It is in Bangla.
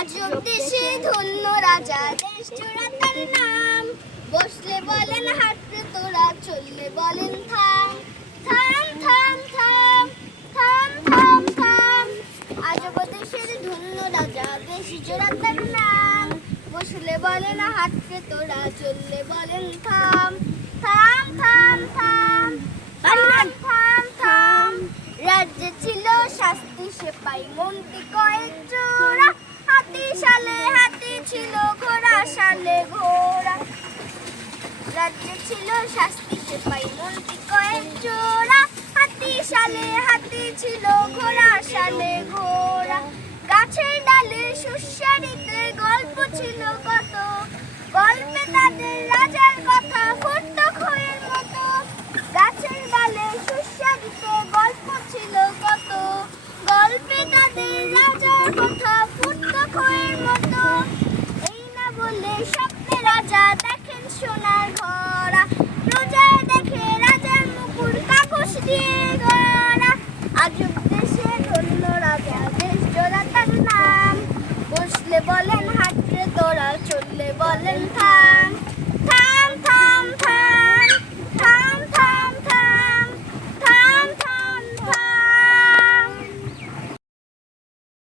আজব দেশে ধন্য রাজা, দেশ জোড়া তার নাম। বসলে বলেন হাট রে তোরা, চললে বলেন থাম। থাম থাম থাম থাম থাম থাম। আজব দেশের ধন্য রাজা, দেশ জোড়া তার নাম। বসলে বলেন হাট রে তোরা, চললে বলেন থাম। থাম থাম থাম থাম থাম থাম। রাজ্যে ছিল শাস্তি সেপাই, মন্ত্রী কয়েক জোড়া। হাতি শালে হাতি ছিল, ঘোড়া শালে ঘোড়া। রাজ্যে ছিল শাস্তি সেপাই, মন্ত্রী কয়েক জোড়া। হাতি শালে হাতি ছিল, ঘোড়া শালে ঘোড়া। গাছের ডালে সুস্বারিতে গল্প ছিল কত, গল্পে তাদের রাজার কথা ফুটতো খইয়ের মতো। গাছের ডালে সুস্বারিতে গল্প ছিল কত, গল্পে তাদের রাজার কথা ফুটতো খইয়ের মতো। এই না বলে স্বপ্নে রাজা দেখেন সোনার ঘোড়া, প্রজায় দেখে রাজার মুকুট কাগজ দিয়ে গড়া। আজব দেশে ধন্য রাজা, দেশ জোড়া তার নাম। বসলে বলেন হাট রে তোরা, চললে বলেন থাম।